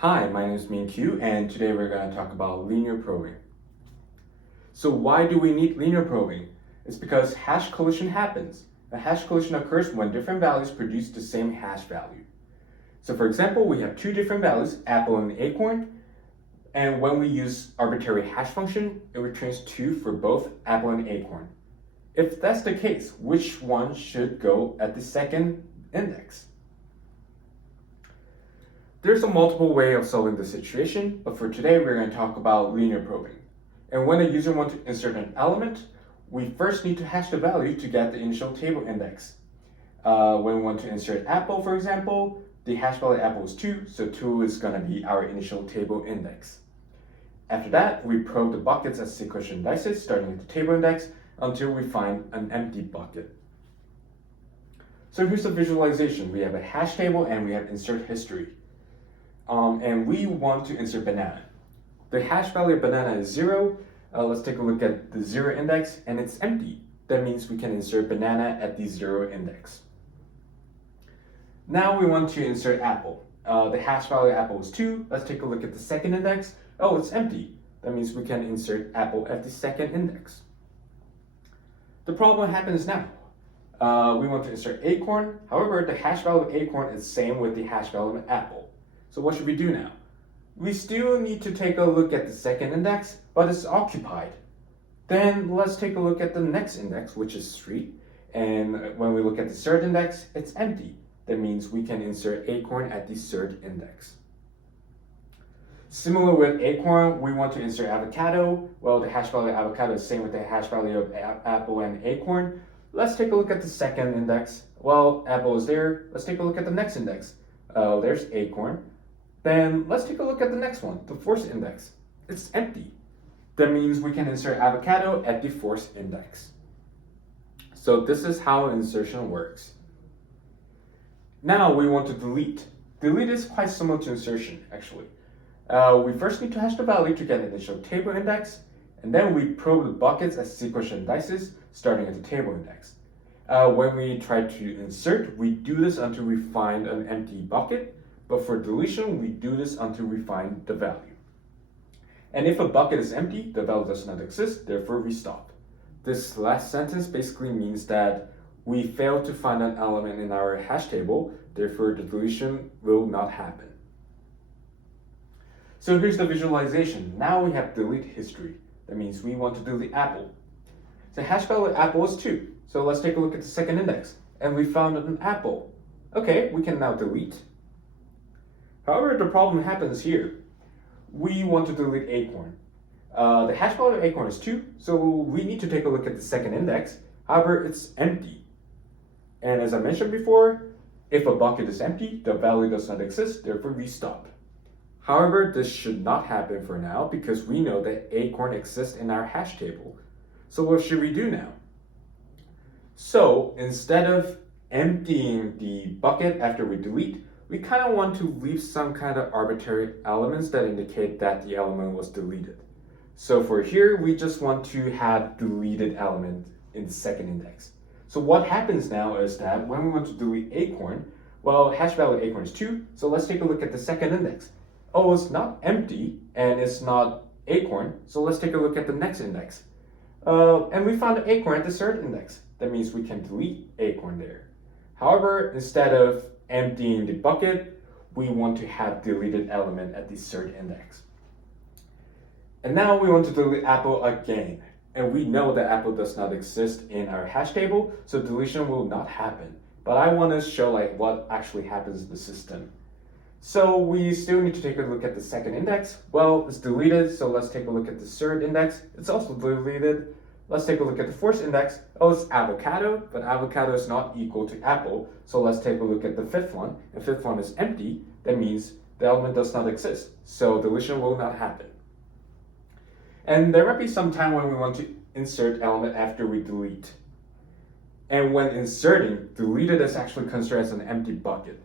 Hi, my name is Min-Q, and today we're going to talk about linear probing. So why do we need linear probing? It's because hash collision happens. A hash collision occurs when different values produce the same hash value. So for example, we have two different values, apple and acorn, and when we use arbitrary hash function, it returns 2 for both apple and acorn. If that's the case, which one should go at the second index? There's a multiple way of solving the situation, but for today we're going to talk about linear probing. And when a user wants to insert an element, we first need to hash the value to get the initial table index. When we want to insert apple, for example, the hash value apple is 2, so 2 is going to be our initial table index. After that, we probe the buckets as sequential indices, starting at the table index, until we find an empty bucket. So here's the visualization. We have a hash table and we have insert history. And we want to insert banana. The hash value of banana is 0. Let's take a look at the 0 index, and it's empty. That means we can insert banana at the 0 index. Now we want to insert apple. The hash value of apple is 2. Let's take a look at the second index. Oh, it's empty. That means we can insert apple at the second index. The problem happens now. We want to insert acorn. However, the hash value of acorn is the same with the hash value of apple. So what should we do now? We still need to take a look at the second index, but it's occupied. Then let's take a look at the next index, which is 3. And when we look at the third index, it's empty. That means we can insert acorn at the third index. Similar with acorn, we want to insert avocado. Well, the hash value of avocado is the same with the hash value of apple and acorn. Let's take a look at the second index. Well, apple is there. Let's take a look at the next index. There's acorn. Then let's take a look at the next one, the fourth index. It's empty. That means we can insert avocado at the fourth index. So this is how insertion works. Now we want to delete. Delete is quite similar to insertion, actually. We first need to hash the value to get an initial table index, and then we probe the buckets as sequential indices, starting at the table index. When we try to insert, we do this until we find an empty bucket. But for deletion, we do this until we find the value. And if a bucket is empty, the value does not exist, therefore we stop. This last sentence basically means that we failed to find an element in our hash table, therefore the deletion will not happen. So here's the visualization. Now we have delete history. That means we want to delete apple. The hash value of apple is 2. So let's take a look at the second index. And we found an apple. Okay, we can now delete. However, the problem happens here. We want to delete acorn. The hash value of acorn is 2, so we need to take a look at the second index. However, it's empty. And as I mentioned before, if a bucket is empty, the value does not exist, therefore we stop. However, this should not happen for now because we know that acorn exists in our hash table. So what should we do now? So instead of emptying the bucket after we delete, we kind of want to leave some kind of arbitrary elements that indicate that the element was deleted. So for here, we just want to have deleted element in the second index. So what happens now is that when we want to delete acorn, well, hash value of acorn is 2, so let's take a look at the second index. Oh, it's not empty, and it's not acorn, so let's take a look at the next index. And we found acorn at the third index. That means we can delete acorn there. However, instead of emptying the bucket, we want to have deleted element at the third index. And now we want to delete apple again. And we know that apple does not exist in our hash table, so deletion will not happen. But I want to show what actually happens in the system. So we still need to take a look at the second index. Well, it's deleted, so let's take a look at the third index. It's also deleted. Let's take a look at the fourth index. Oh, it's avocado, but avocado is not equal to apple. So let's take a look at the fifth one. The fifth one is empty. That means the element does not exist. So deletion will not happen. And there might be some time when we want to insert element after we delete. And when inserting, deleted is actually considered as an empty bucket.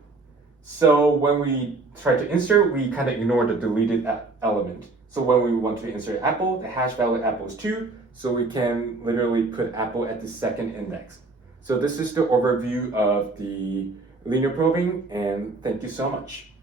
So when we try to insert, we kind of ignore the deleted element. So when we want to insert apple, the hash value of apple is 2, so we can literally put apple at the second index. So this is the overview of the linear probing, and thank you so much.